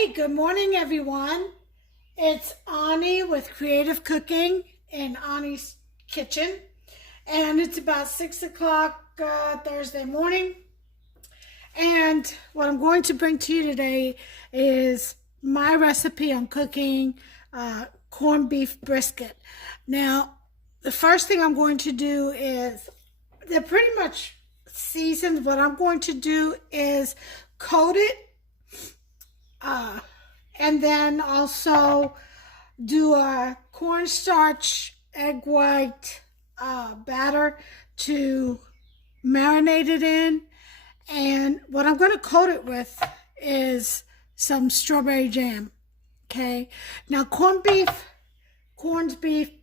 Hey, good morning, everyone. It's Ani with Creative Cooking in Ani's Kitchen, and it's about 6 o'clock Thursday morning. And what I'm going to bring to you today is my recipe on cooking corned beef brisket. Now, the first thing I'm going to do is they're pretty much seasoned. What I'm going to do is coat it and then also do a cornstarch egg white batter to marinate it in. And what I'm going to coat it with is some strawberry jam. Okay. Now, corned beef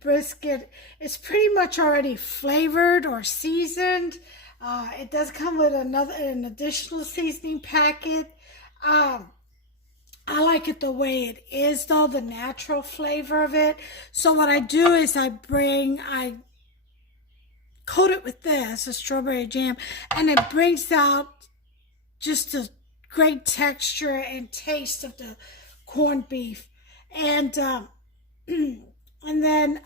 brisket is pretty much already flavored or seasoned. It does come with an additional seasoning packet. I like it the way it is, though, the natural flavor of it. So what I do is I coat it with this, a strawberry jam, and it brings out just a great texture and taste of the corned beef. And and then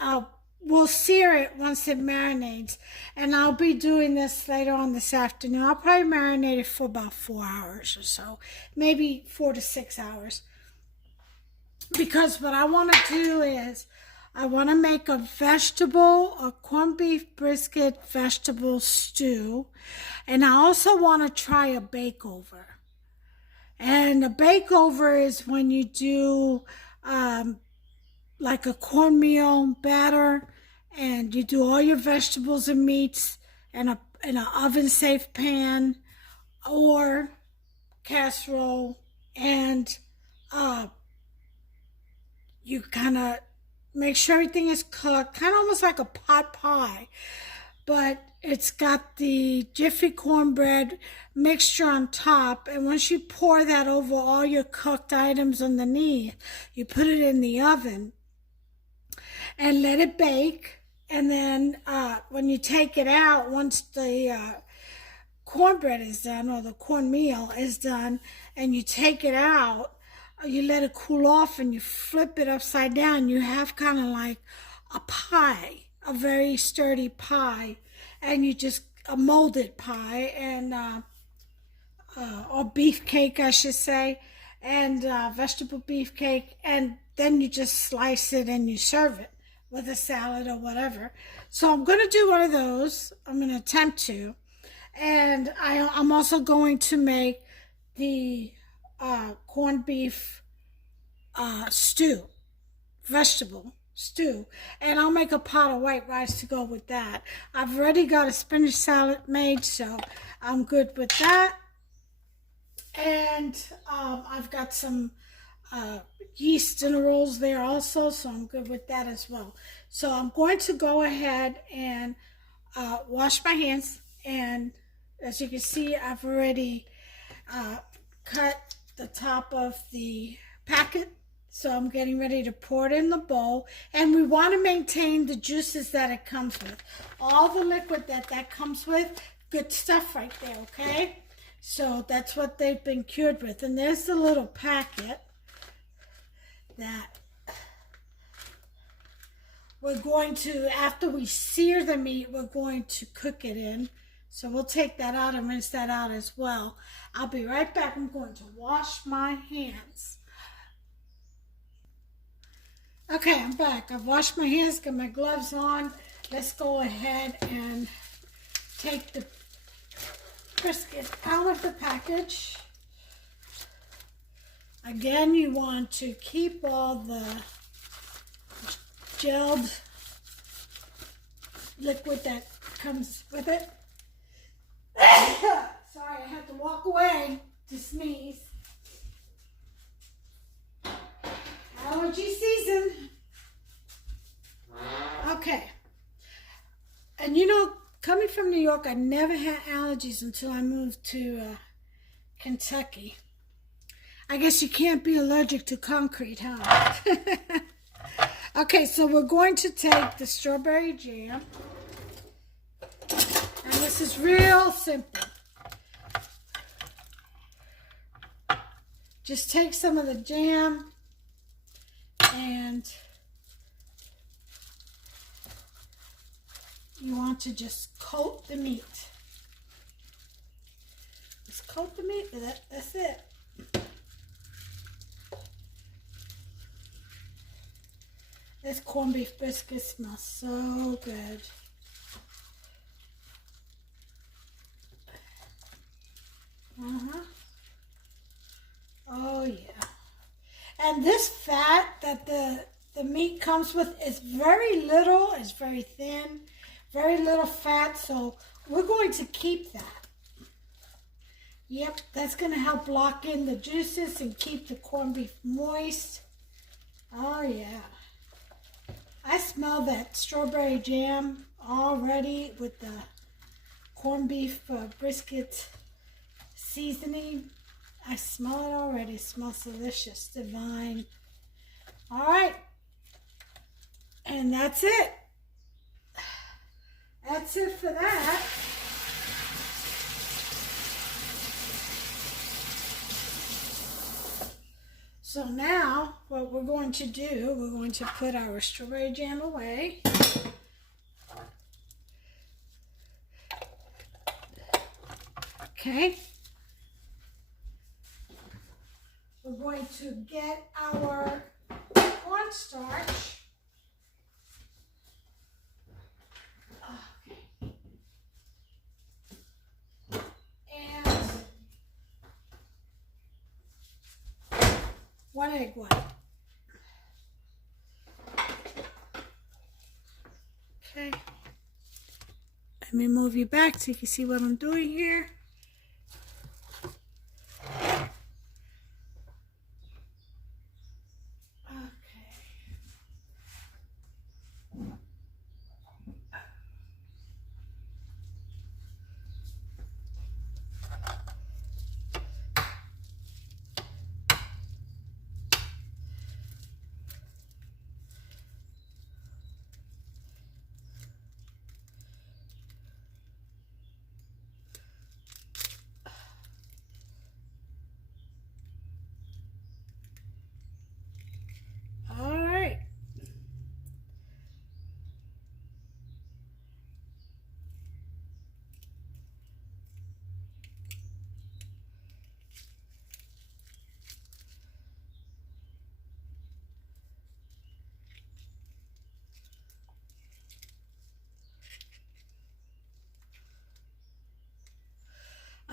we'll sear it once it marinates. And I'll be doing this later on this afternoon. I'll probably marinate it for about 4 hours or so, maybe 4 to 6 hours. Because what I want to do is I want to make a corned beef brisket vegetable stew. And I also want to try a bake-over. And a bake-over is when you do like a cornmeal batter, and you do all your vegetables and meats in an oven-safe pan or casserole, and you kind of make sure everything is cooked, kind of almost like a pot pie, but it's got the Jiffy cornbread mixture on top, and once you pour that over all your cooked items underneath, you put it in the oven and let it bake. And then when you take it out, once the cornbread is done or the cornmeal is done, and you take it out, you let it cool off and you flip it upside down, you have kind of like a pie, a very sturdy pie, and you just a molded pie, and or beefcake, I should say, and vegetable beefcake, and then you just slice it and you serve it with a salad or whatever. So I'm going to do one of those. I'm going to attempt to. And I'm also going to make the corned beef vegetable stew. And I'll make a pot of white rice to go with that. I've already got a spinach salad made, so I'm good with that. And I've got some yeast in the rolls there also, so I'm good with that as well. So I'm going to go ahead and wash my hands, and as you can see, I've already cut the top of the packet, so I'm getting ready to pour it in the bowl. And we want to maintain the juices that it comes with, all the liquid that comes with. Good stuff right there. Okay, so that's what they've been cured with. And there's the little packet that we're going to, after we sear the meat, we're going to cook it in. So we'll take that out and rinse that out as well. I'll be right back. I'm going to wash my hands. Okay, I'm back. I've washed my hands, got my gloves on. Let's go ahead and take the brisket out of the package. Again, you want to keep all the gelled liquid that comes with it. Sorry, I had to walk away to sneeze. Allergy season. Okay. And you know, coming from New York, I never had allergies until I moved to Kentucky. I guess you can't be allergic to concrete, huh? Okay, so we're going to take the strawberry jam. And this is real simple. just take some of the jam and you want to just coat the meat. Just coat the meat with it. That's it. This corned beef brisket smells so good. Oh yeah. And this fat that the meat comes with is very little. It's very thin. Very little fat. So we're going to keep that. Yep, that's going to help lock in the juices and keep the corned beef moist. Oh yeah. I smell that strawberry jam already with the corned beef brisket seasoning. I smell it already. It smells delicious, divine. All right. And that's it. That's it for that. So now what we're going to do, we're going to put our strawberry jam away. Okay. We're going to get our cornstarch. Okay. And 1 egg white. Okay. Let me move you back so you can see what I'm doing here.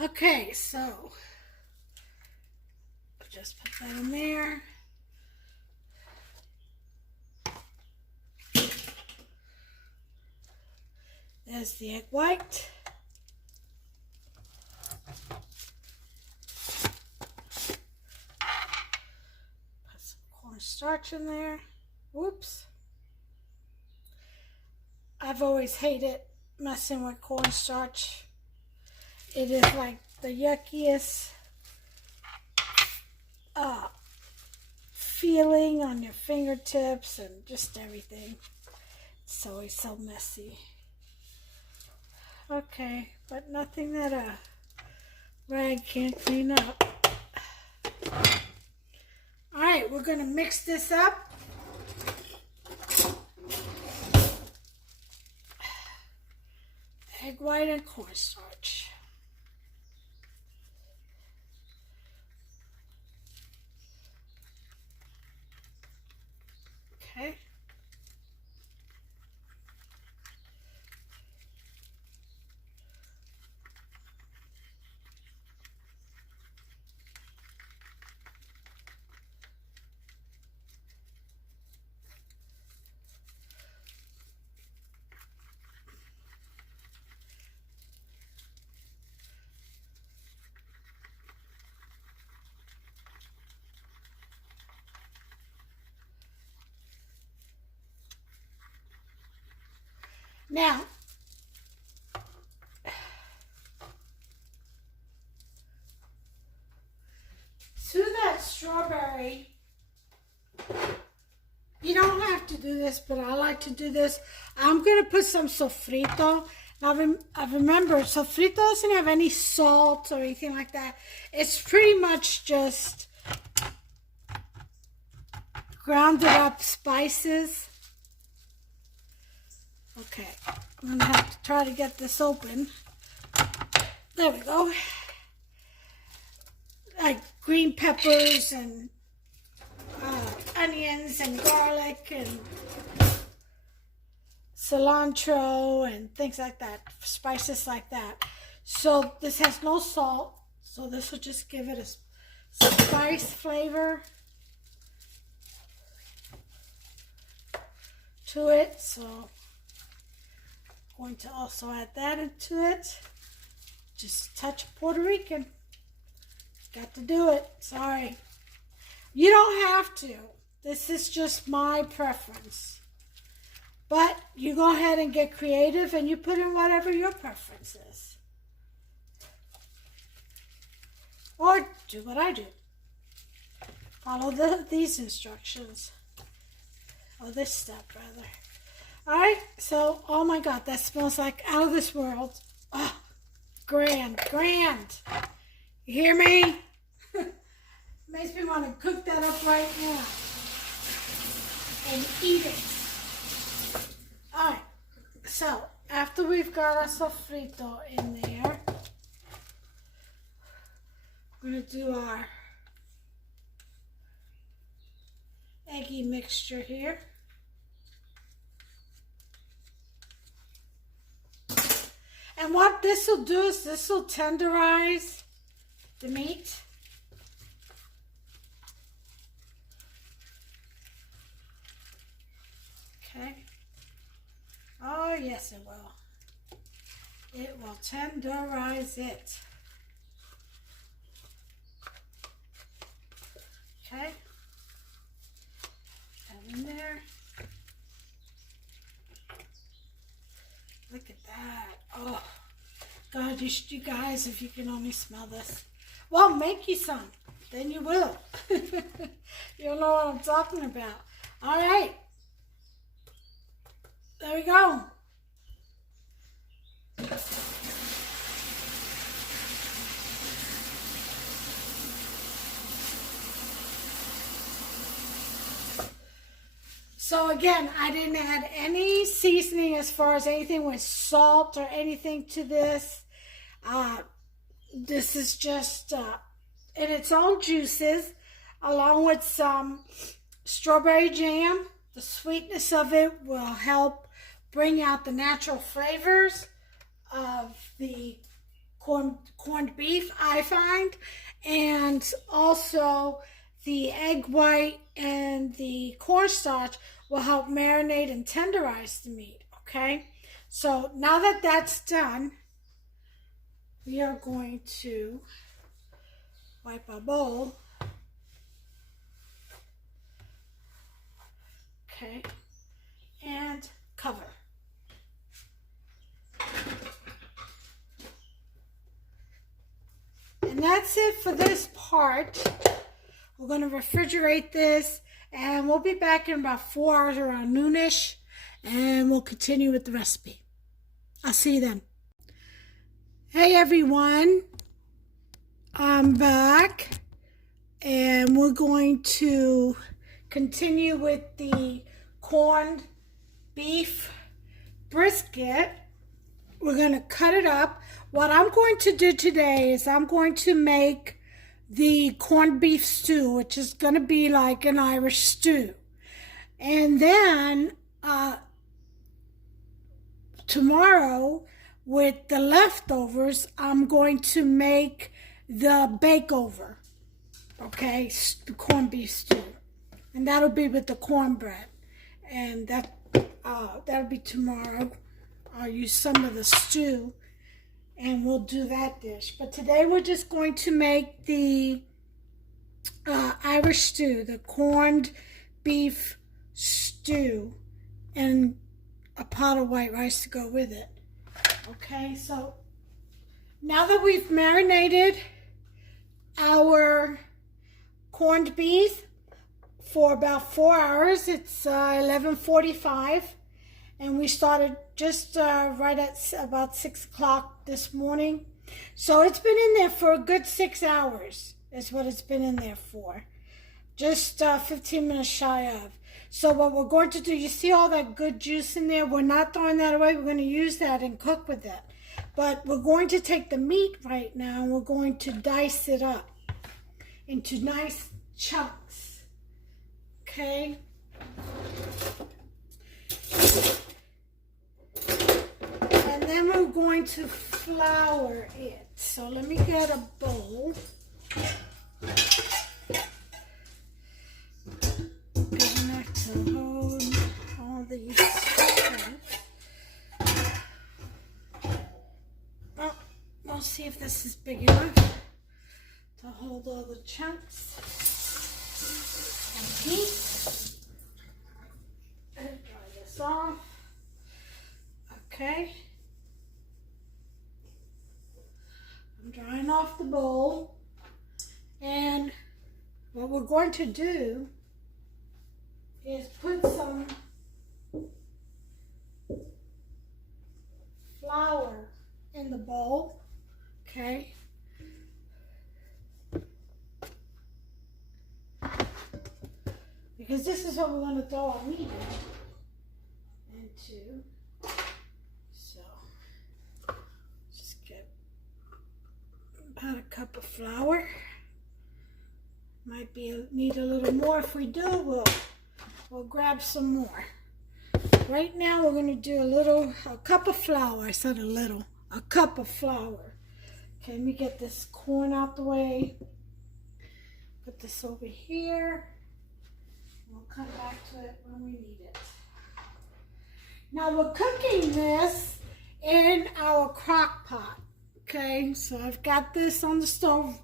Okay, so just put that in there. There's the egg white. Put some cornstarch in there. Whoops. I've always hated messing with cornstarch. It is like the yuckiest feeling on your fingertips and just everything. It's always so messy. Okay, but nothing that a rag can't clean up. All right, we're gonna mix this up. Egg white and cornstarch. Okay. Now, to that strawberry, you don't have to do this, but I like to do this. I'm going to put some sofrito. Now, remember, sofrito doesn't have any salt or anything like that. It's pretty much just grounded up spices. Okay, I'm gonna have to try to get this open. There we go. Like green peppers and onions and garlic and cilantro and things like that, spices like that. So this has no salt, so this will just give it a spice flavor to it. So I'm going to also add that into it. Just a touch of Puerto Rican. Got to do it. Sorry. You don't have to. This is just my preference. But you go ahead and get creative and you put in whatever your preference is. Or do what I do. Follow these instructions. Or this step, rather. Alright, so, oh my God, that smells like out of this world. Oh, grand, grand. You hear me? Makes me want to cook that up right now. And eat it. Alright, so after we've got our sofrito in there, we're going to do our eggy mixture here. And what this will do is this will tenderize the meat. Okay. Oh, yes, it will. It will tenderize it. Okay. That in there. Look at that. Oh, God, you guys, if you can only smell this. Well, make you some. Then you will. You'll know what I'm talking about. All right. There we go. So again, I didn't add any seasoning as far as anything with salt or anything to this. This is just in its own juices, along with some strawberry jam. The sweetness of it will help bring out the natural flavors of the corned beef, I find, and also the egg white and the cornstarch will help marinate and tenderize the meat, okay? So now that that's done, we are going to wipe our bowl. Okay, and cover. And that's it for this part. We're going to refrigerate this, and we'll be back in about 4 hours, around noonish, and we'll continue with the recipe. I'll see you then. Hey everyone, I'm back, and we're going to continue with the corned beef brisket. We're going to cut it up. What I'm going to do today is I'm going to make the corned beef stew, which is going to be like an Irish stew. And then tomorrow, with the leftovers, I'm going to make the bake-over, okay, the corned beef stew. And that'll be with the cornbread. And that'll be tomorrow. I'll use some of the stew, and we'll do that dish. But today we're just going to make the Irish stew, the corned beef stew, and a pot of white rice to go with it. Okay, so now that we've marinated our corned beef for about 4 hours, it's 11:45, and we started just right at about 6 o'clock this morning. So it's been in there for a good 6 hours. is what it's been in there for. Just 15 minutes shy of. So what we're going to do, you see all that good juice in there? We're not throwing that away. We're going to use that and cook with it. But we're going to take the meat right now and we're going to dice it up into nice chunks. Okay? And then we're going to flour it. So let me get a bowl. Big enough to hold all these chunks. Oh, we'll see if this is big enough to hold all the chunks of meat. And dry this off. Okay. I'm drying off the bowl. And what we're going to do is put some flour in the bowl, okay? Because this is what we're going to throw our meat into. So, just get about a cup of flour. Might need a little more. If we do, we'll grab some more. Right now, we're going to do a cup of flour. I said a cup of flour. Okay, let me get this corn out the way. Put this over here. We'll come back to it when we need it. Now we're cooking this in our crock pot. Okay, so I've got this on the stove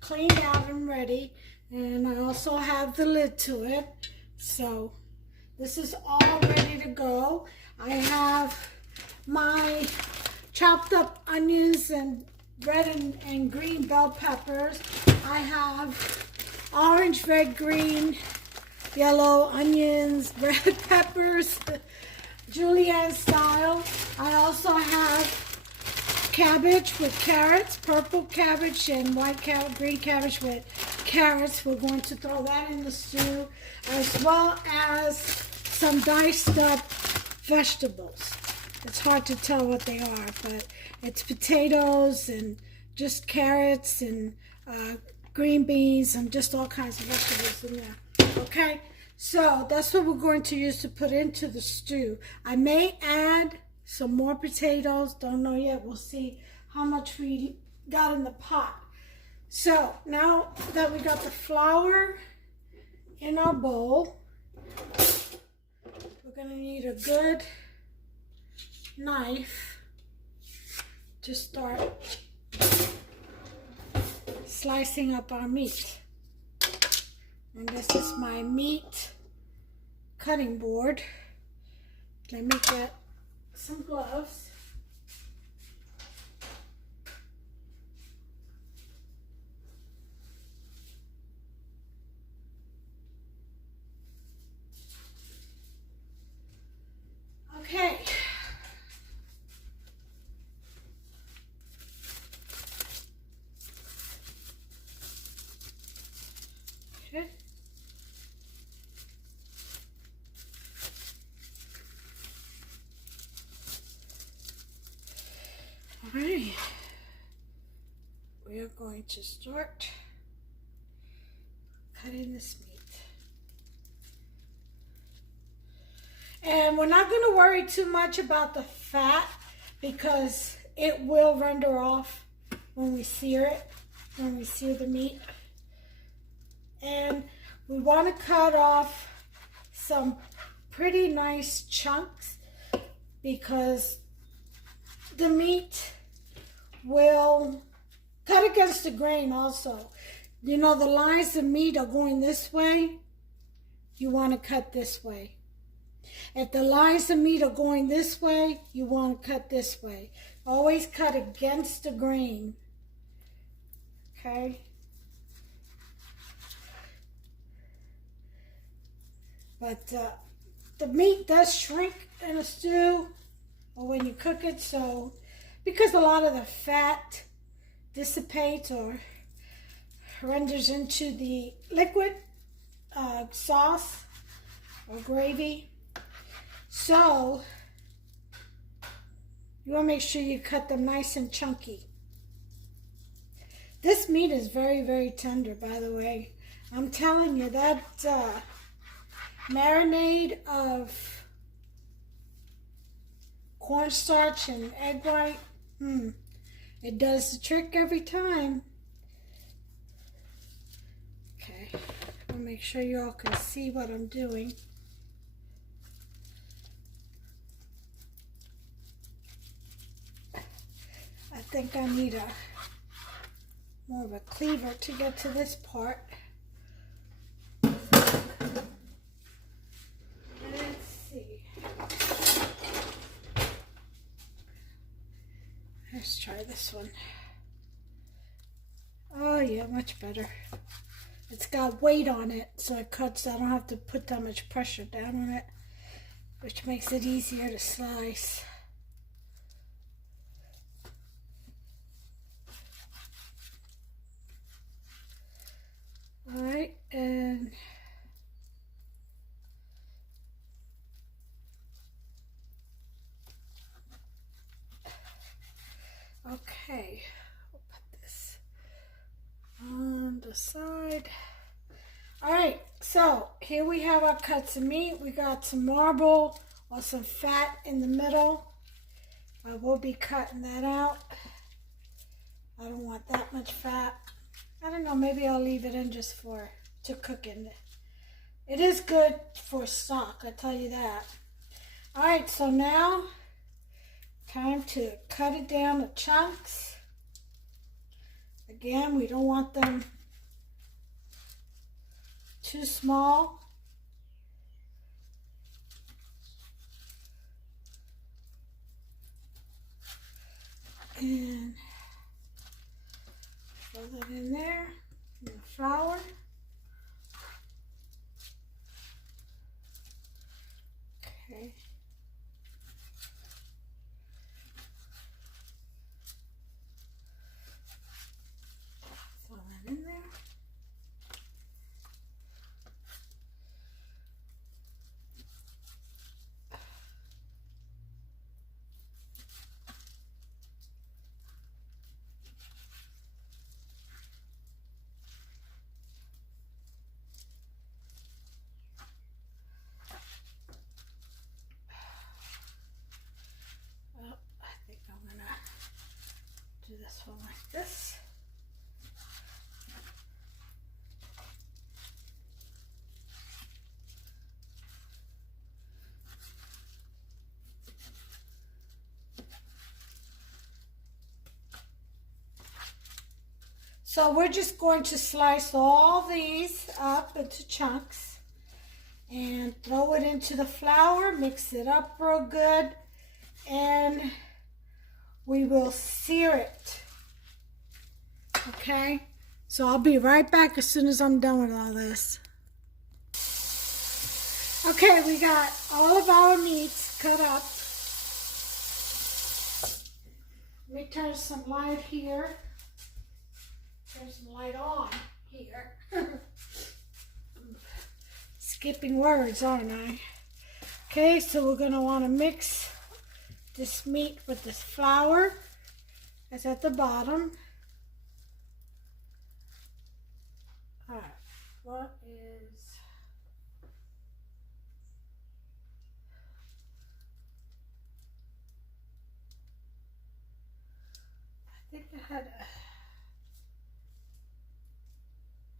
cleaned out and ready. And I also have the lid to it. So this is all ready to go. I have my chopped up onions and red and green bell peppers. I have orange, red, green, yellow onions, red peppers, julienne style. I also have cabbage with carrots, purple cabbage and white carrot, green cabbage with carrots. We're going to throw that in the stew, as well as some diced up vegetables. It's hard to tell what they are, but it's potatoes and just carrots and green beans and just all kinds of vegetables in there. Okay, so that's what we're going to use to put into the stew. I may add some more potatoes, don't know yet. We'll see how much we got in the pot. So now that we got the flour in our bowl, we're going to need a good knife to start slicing up our meat. And this is my meat cutting board. Let me get some gloves. Okay. Okay. All right. We are going to start cutting this meat. And we're not going to worry too much about the fat because it will render off when we sear it, when we sear the meat. And we want to cut off some pretty nice chunks because the meat will cut against the grain also. You know, the lines of meat are going this way. You want to cut this way. If the lines of meat are going this way, you want to cut this way. Always cut against the grain. Okay? But the meat does shrink in a stew or when you cook it, so because a lot of the fat dissipates or renders into the liquid sauce or gravy. So you want to make sure you cut them nice and chunky. This meat is very, very tender, by the way. I'm telling you, that marinade of cornstarch and egg white, it does the trick every time. Okay, I'll make sure you all can see what I'm doing. I think I need more of a cleaver to get to this part. Let's see. Let's try this one. Oh yeah, much better. It's got weight on it, so it cuts. I don't have to put that much pressure down on it, which makes it easier to slice. All right, and okay, we'll put this on the side. All right, so here we have our cuts of meat. We got some marble or some fat in the middle. I will be cutting that out. I don't want that much fat. I don't know, maybe I'll leave it in just to cook in. It is good for stock, I tell you that. All right, so now time to cut it down to chunks. Again, we don't want them too small. And throw that in there, and the flour. Okay. Throw that in there. Do this one like this. So we're just going to slice all these up into chunks and throw it into the flour, mix it up real good, and we will sear it. Okay, so I'll be right back as soon as I'm done with all this. Okay, we got all of our meats cut up. Let me turn some light here. Turn some light on here. Skipping words, aren't I? Okay, so we're going to want to mix this meat with this flour that's at the bottom. All right, what is... I think I had a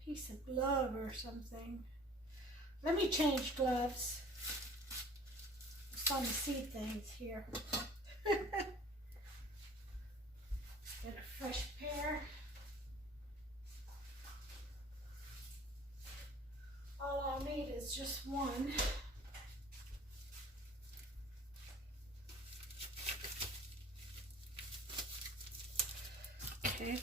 piece of glove or something. Let me change gloves. I'm starting to see things here. Get a fresh pair. All I'll need is just one. Okay.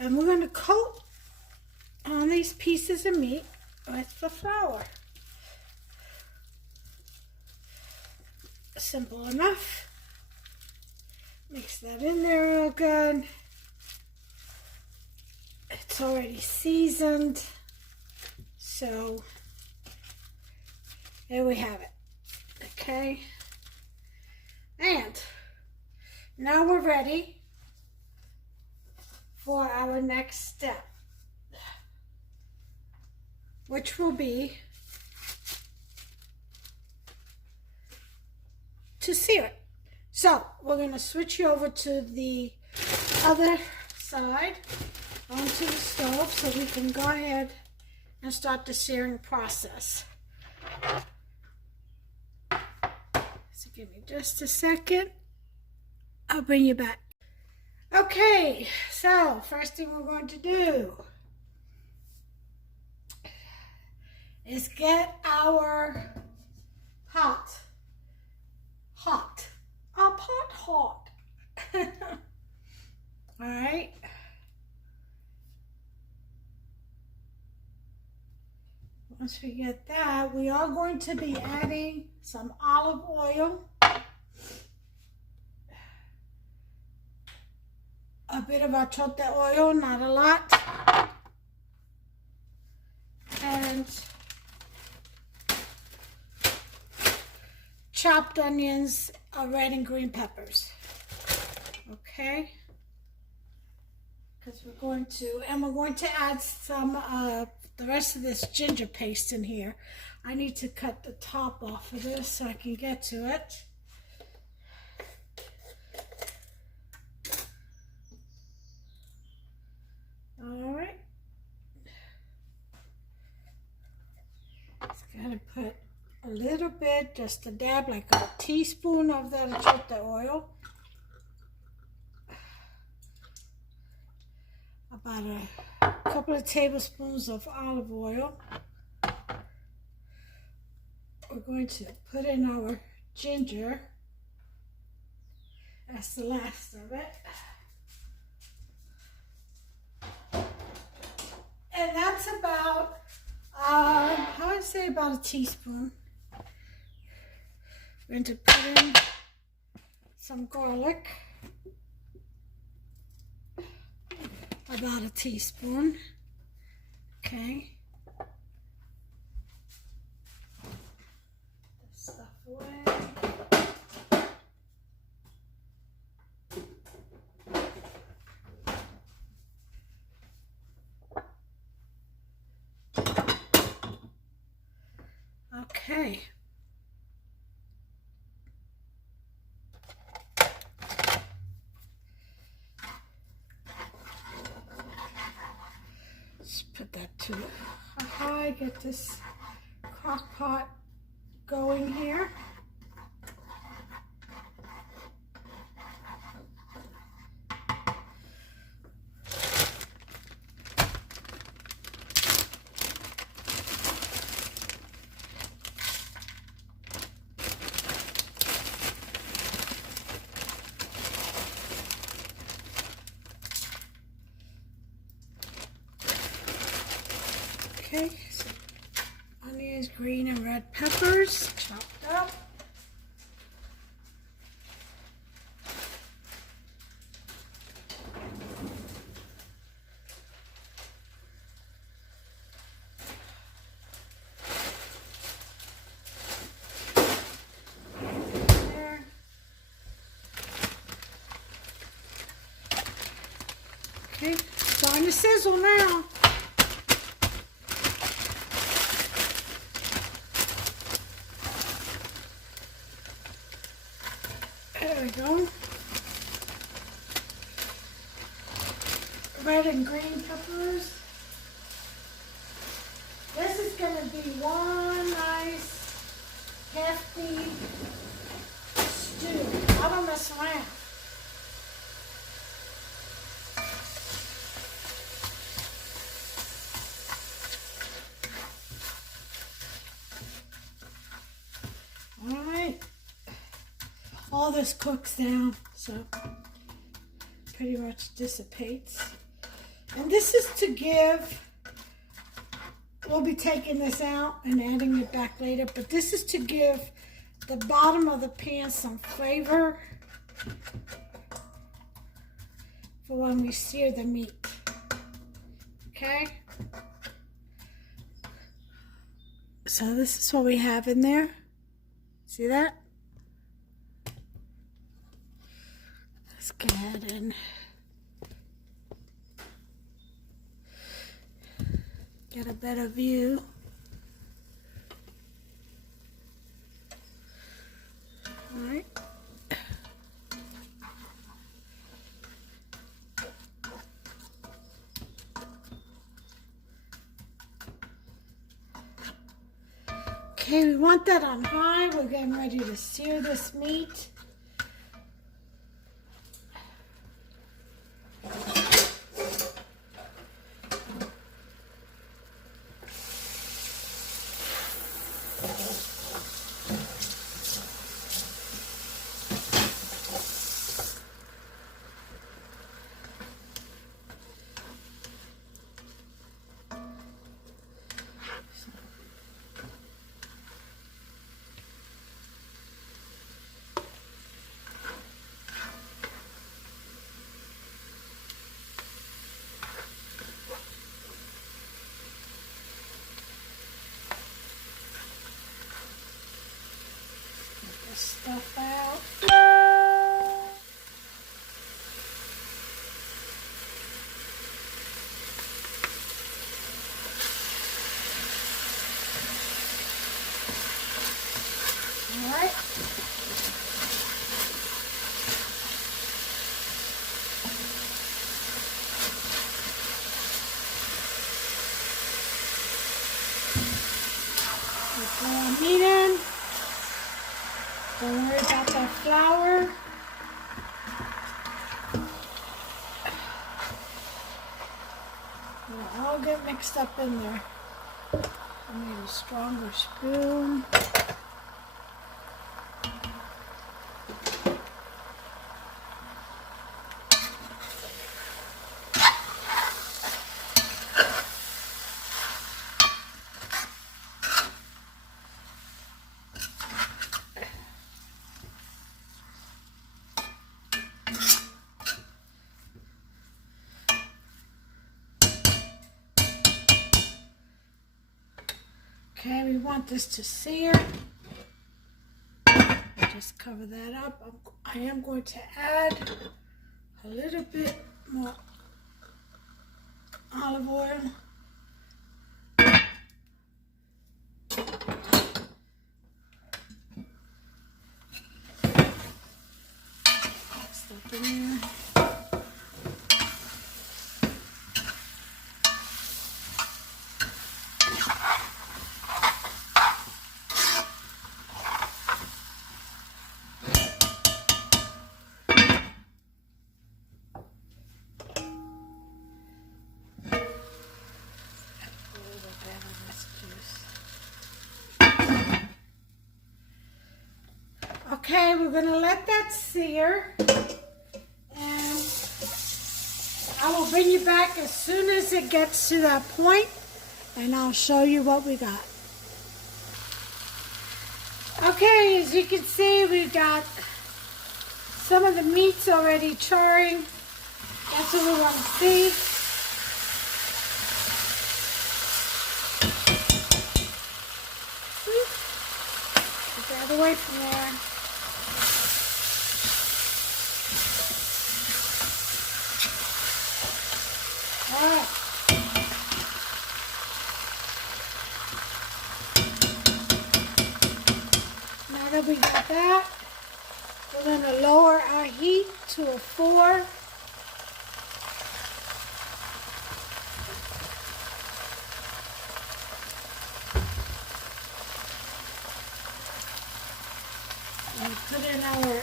And we're going to coat on these pieces of meat with the flour. Simple enough. Mix that in there real good. It's already seasoned. So there we have it. Okay. And now we're ready for our next step, which will be to sear it. So we're going to switch you over to the other side onto the stove so we can go ahead and start the searing process. So give me just a second. I'll bring you back. Okay, so first thing we're going to do is get our pot hot. Our pot hot. All right. Once we get that, we are going to be adding some olive oil, a bit of achote oil, not a lot, and chopped onions, red and green peppers. Okay, because we're going to add some the rest of this ginger paste in here. I need to cut the top off of this so I can get to it. All right. Just gotta put a little bit, just a dab, like a teaspoon of that achote oil. About a couple of tablespoons of olive oil. We're going to put in our ginger. That's the last of it. And that's about, I would say about a teaspoon. We're going to put in some garlic. About a teaspoon. Okay. Put this stuff away. Okay. Put that to a high, get this crock pot going here. Okay, so onions, green and red peppers chopped up. There. Okay, starting to sizzle now. There we go. Red and green peppers. This is going to be one nice, hefty stew. I don't mess around. All right. All this cooks down, so pretty much dissipates. And this is to give we'll be taking this out and adding it back later, but this is to give the bottom of the pan some flavor for when we sear the meat. Okay? So this is what we have in there. See that? Let's go ahead and get a better view. All right. Okay, we want that on high. We're getting ready to sear this meat. Stuff out. All right. Put our meat in. Don't worry about that flour. It'll all get mixed up in there. I need a stronger spoon. Okay, we want this to sear. Just cover that up. I am going to add a little bit more olive oil. Stuff in there. Okay, we're going to let that sear, and I will bring you back as soon as it gets to that point, and I'll show you what we got. Okay, as you can see, we've got some of the meats already charring. That's what we want to see. Get that away from there. Alright. Now that we got that, we're going to lower our heat to a 4. And put in our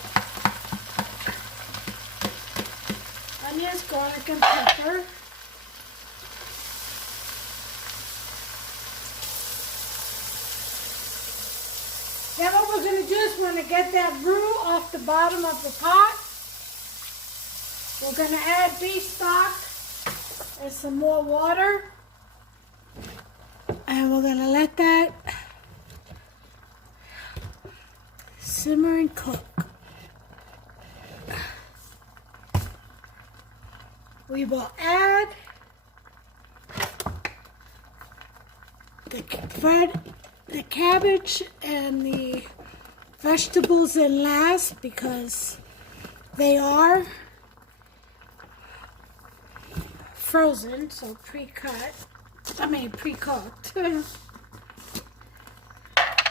onions, garlic, and pepper. Then what we're going to do is we're going to get that roux off the bottom of the pot. We're going to add beef stock and some more water. And we're gonna let that simmer and cook. We will add the cabbage and the vegetables in last because they are frozen, so pre-cooked.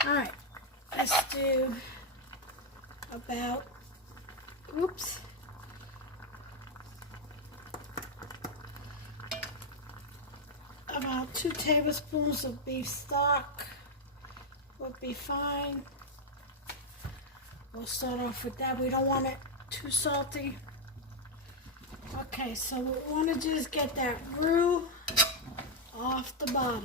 Alright, let's do about, about 2 tablespoons of beef stock would be fine. We'll start off with that. We don't want it too salty. Okay, so we want to just get that roux off the bottom.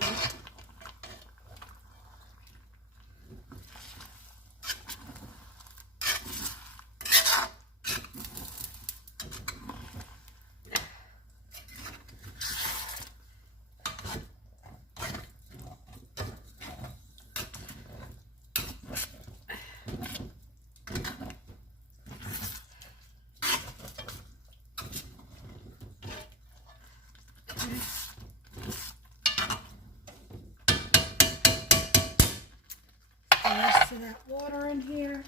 The rest of that water in here.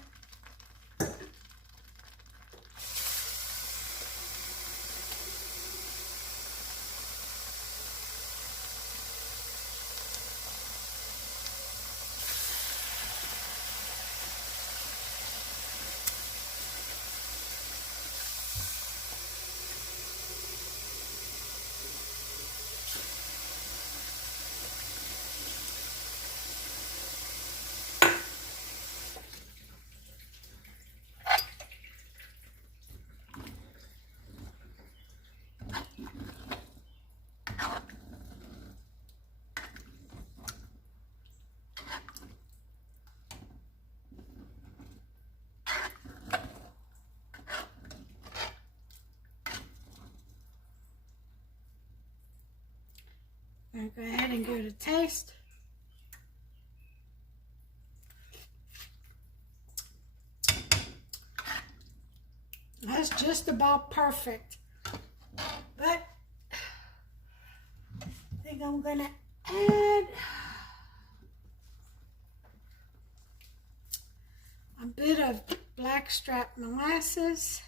I'm going to go ahead and give it a taste. That's just about perfect. But I think I'm going to add a bit of blackstrap molasses.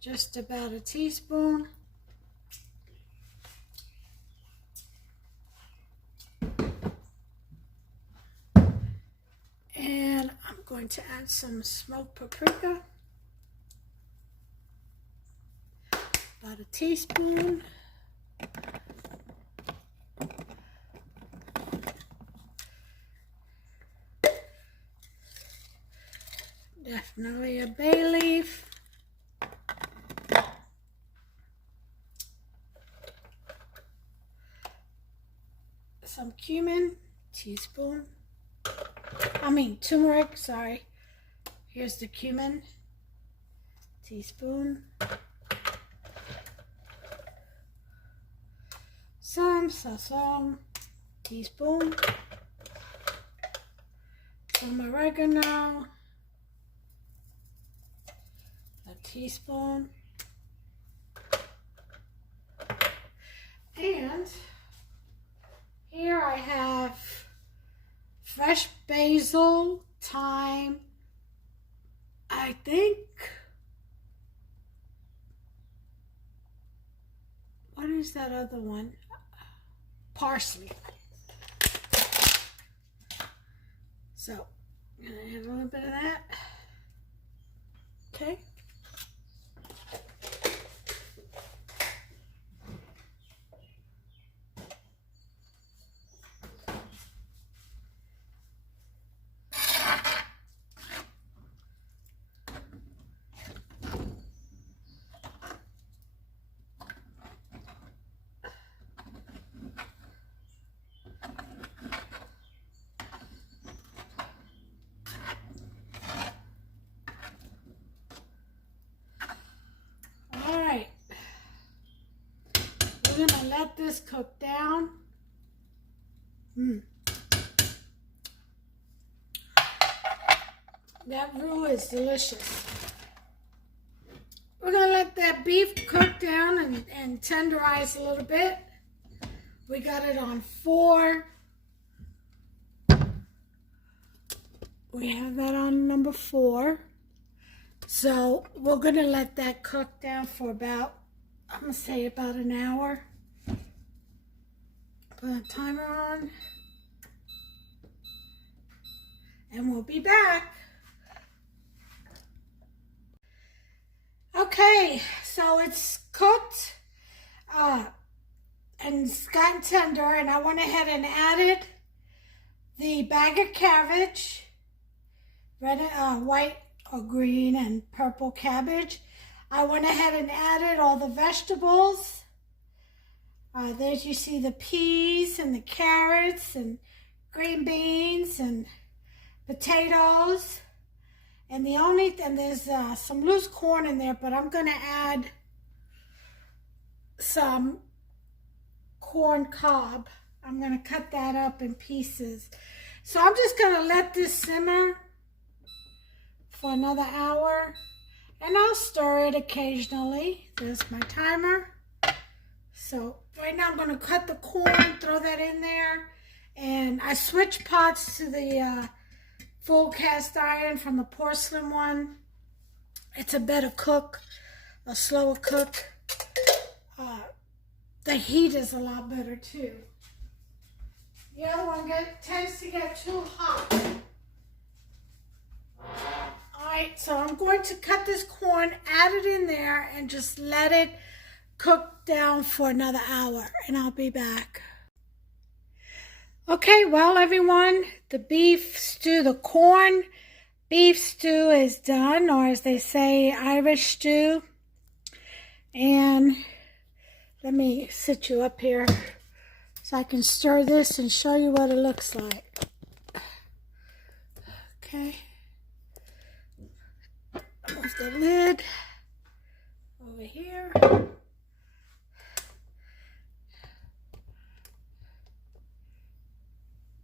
Just about a teaspoon. And I'm going to add some smoked paprika. About a teaspoon. Definitely a bay leaf. Some cumin, teaspoon. Turmeric, sorry. Here's the cumin, teaspoon. Some sazon, teaspoon. Some oregano, a teaspoon. And here I have fresh basil, thyme, I think, what is that other one? Parsley. So, I'm going to add a little bit of that. Okay. We're gonna let this cook down. That roux is delicious. We're gonna let that beef cook down and tenderize a little bit. We got it on 4. We have that on number 4. So we're gonna let that cook down for about, I'm gonna say about an hour. Put a timer on. And we'll be back. Okay, so it's cooked and it's gotten tender, and I went ahead and added the bag of cabbage, red, white or green and purple cabbage. I went ahead and added all the vegetables. There you see the peas and the carrots and green beans and potatoes. And there's some loose corn in there, but I'm gonna add some corn cob. I'm gonna cut that up in pieces. So I'm just gonna let this simmer for another hour, and I'll stir it occasionally. There's my timer. So right now I'm gonna cut the corn, throw that in there, and I switched pots to the full cast iron from the porcelain one. It's a better cook, a slower cook. The heat is a lot better too. The other one tends to get too hot. Alright, so I'm going to cut this corn, add it in there, and just let it cook down for another hour, and I'll be back. Okay, well everyone, the beef stew, the corn beef stew is done, or as they say, Irish stew. And let me sit you up here so I can stir this and show you what it looks like. Okay. Move the lid over here.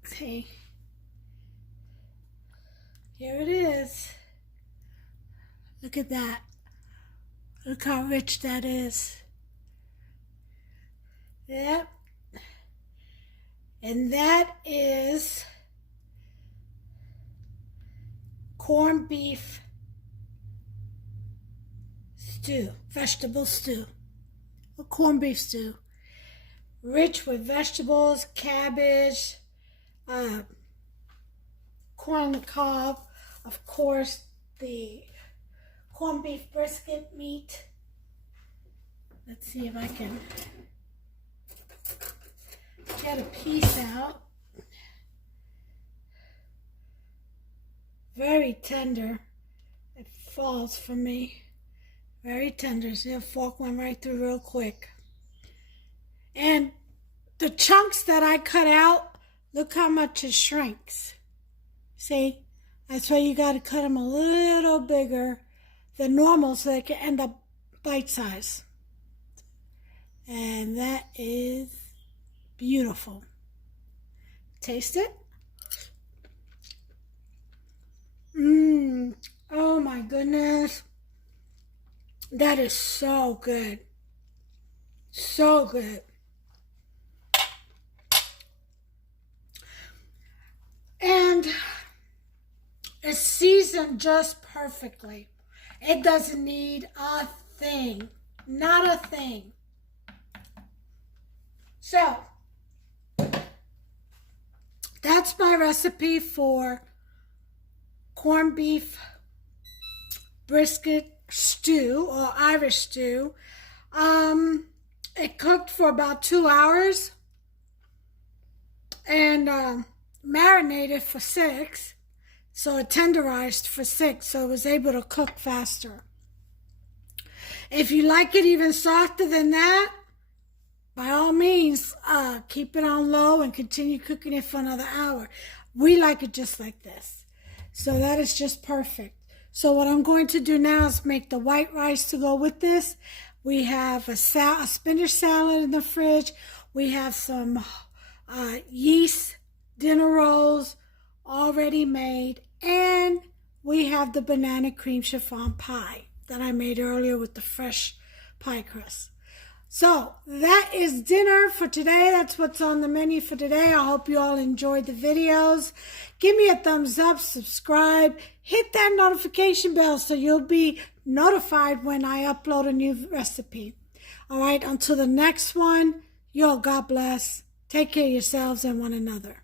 See, here it is. Look at that. Look how rich that is. Yep. And that is corned beef stew, vegetable stew, a corned beef stew. Rich with vegetables, cabbage, corn on the cob, of course, the corned beef brisket meat. Let's see if I can get a piece out. Very tender. It falls for me. Very tender. See, the fork went right through real quick. And the chunks that I cut out, look how much it shrinks. See? That's why you got to cut them a little bigger than normal so they can end up bite size. And that is beautiful. Taste it. Oh my goodness. That is so good. So good. And it's seasoned just perfectly. It doesn't need a thing. Not a thing. So, that's my recipe for corned beef brisket stew or Irish stew. It cooked for about 2 hours and marinated for 6. So it tenderized for 6, so it was able to cook faster. If you like it even softer than that, by all means, keep it on low and continue cooking it for another hour. We like it just like this. So that is just perfect. So what I'm going to do now is make the white rice to go with this. We have a spinach salad in the fridge. We have some yeast dinner rolls already made. And we have the banana cream chiffon pie that I made earlier with the fresh pie crust. So that is dinner for today. That's what's on the menu for today. I hope you all enjoyed the videos. Give me a thumbs up, subscribe, hit that notification bell so you'll be notified when I upload a new recipe. All right, until the next one, y'all, God bless. Take care of yourselves and one another.